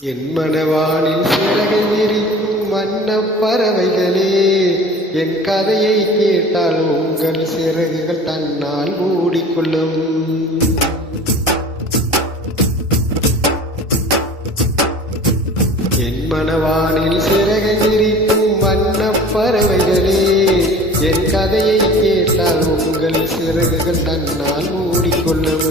என் மனவானில் சிறகை விரிக்கும் வண்ணப் பறவைகளே, என் கதையை கேட்டால் உங்கள் சிறகுகள் தன்னால் மூடிக்கொள்ளும். என் மனவானில் சிறகை விரிக்கும் வண்ணப் பறவைகளே, என் கதையை கேட்டால் உங்கள் சிறகுகள் தன்னால் மூடிக்கொள்ளும்.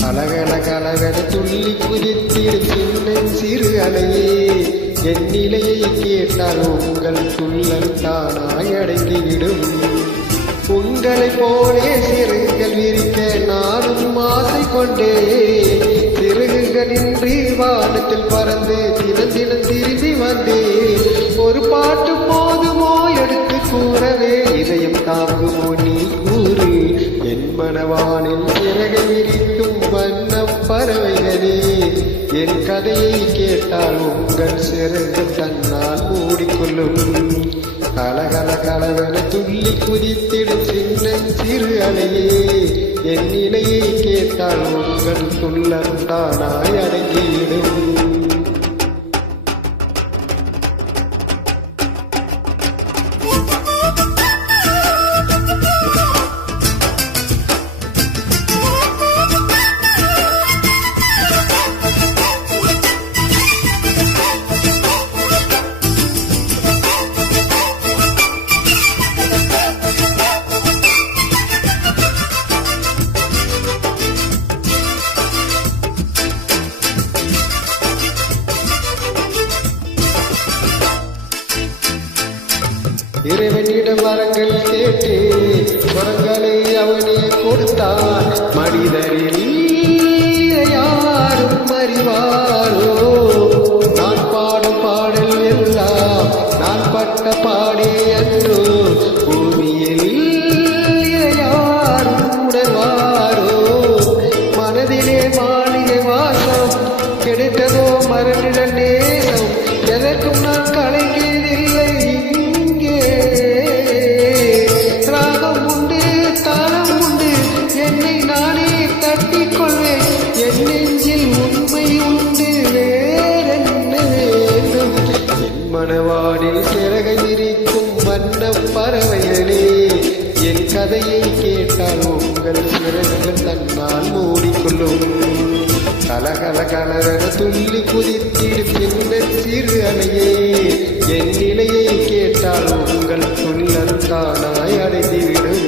கலகல கலகல துள்ளி குதித்திடும் சின்ன சிறு அலையே, என் நிலையை கேட்டால் உங்கள் துள்ளல் தானாய் அடங்கிவிடும். உங்களைப் போலே சிறகுகள் விரிக்க நானும் ஆசை கொண்டே, சிறகுகளின்றி வானத்தில் பறந்து தினம் தினம் திரும்பி வந்தேன். ஒரு பாட்டு போதுமோ எடுத்து கூறவே, இதயம் தாங்குமோ நீ கூறு. என் மனவானில் சிறகை விரிக்கும் வண்ணப் பறவைகளே, என் கதையை கேட்டால் உங்கள் சிறகு தன்னால் மூடிக்கொள்ளும். கலகல கலவென துள்ளி குதித்திடும் சின்ன சிறு அலையே, என் நிலையை கேட்டால் உங்கள் துள்ளம் தானாய் அடங்கிவிடும். இறைவனிடம் வரங்கள் கேட்டு வரங்களை அவனே கொடுத்தான். மனிதரில் யாரும் அறிவாரோ, நான் பாடும் பாடல் எல்லாம் நான் பட்ட பாடே அன்றோ. பூமியில் யாரும் உணர்வாரோ, மனதிலே மாளிகை வாசம் கிடைத்ததோ மரணிட நேசம். எதற்கும் நான் கலைஞரில்லை, ராகம் உண்டு தாளம் உண்டு, என்னை நானே தட்டிக்கொள்வேன். என் நெஞ்சில் உண்மை உண்டு, வேறென்ன வேண்டும். என் மனவானில் சிறகை விரிக்கும் வண்ணப் பறவைகளே, என் கதையை கேட்டால் உங்கள் சிறகுகள் தன்னால் மூடிக்கொள்ளும். கலகல கலவென துள்ளி குதித்திடும் சின்ன சிறு அலையே, என் நிலையை கேட்டால் உங்கள் துள்ளல் தானாய் அடைந்துவிடும்.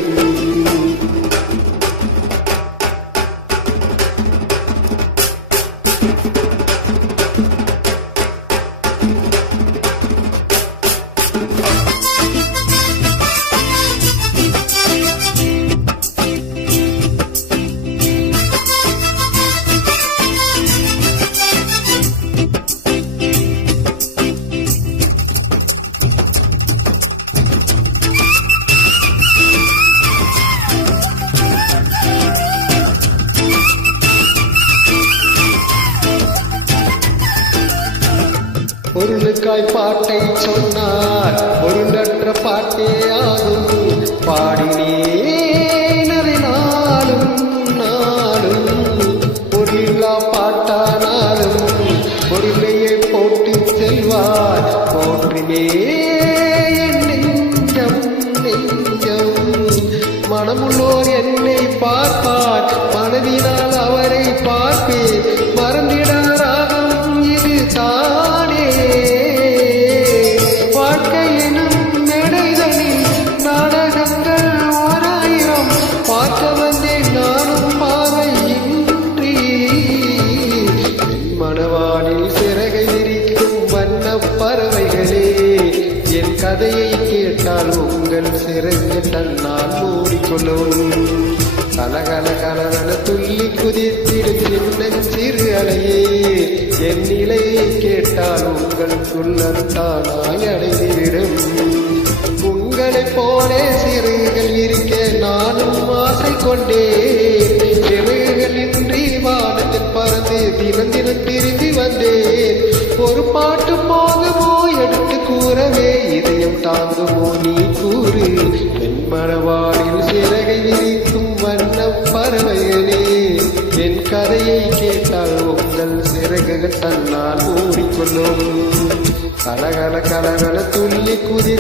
பொருளுக்காய் பாட்டை சொன்னார் ஒரு நற்ற பாட்டே ஆகும். பாடினேன் அதை நாளும் நாளும், பொருளா பாட்டானாலும் பொருளையை போட்டு செல்வார். போற்றுமே நெஞ்சம் நெஞ்சம், மனமுள்ளோர் என்னை பார்ப்பார், மனதினால் அவரை பார்ப்பேன். மறந்திடாராகும் இது தானே, வாழ்க்கை எனும் மேடைதனில் நாடகங்கள் ஓராயிரம் பார்க்க வந்தேன் நானும் பார்வையின்றி. என் மனவானில் சிறகை விரிக்கும் வண்ணப் பறவைகளே, என் கதையை கேட்டால் உங்கள் சிறகு தன்னால் மூடிக்கொள்ளும். கலகல கலவென துள்ளி குதித்திடும் சின்ன சிறு அலையே, என் நிலையை கேட்டால் உங்கள் துள்ளல் தானாய் அடைந்துவிடும். உங்களைப் போலே சிறகுகள் இருக்க நானும் ஆசை கொண்டே, சிறகுகளின்றி வானத்தில் பறந்து தினம் தினம் திரும்பி வந்தேன். ஒரு பாட்டு போதுமோ எடுத்து கூறவே, இதயம் தாங்குமோ நீ கூறு. என் மனவானில் சிறகை விரிக்கும் வண்ணப் கதையை கேட்டால் உங்கள் சிறகுகள் தன்னால் மூடிக்கொள்ளும். கலகல கலகல துள்ளி குதி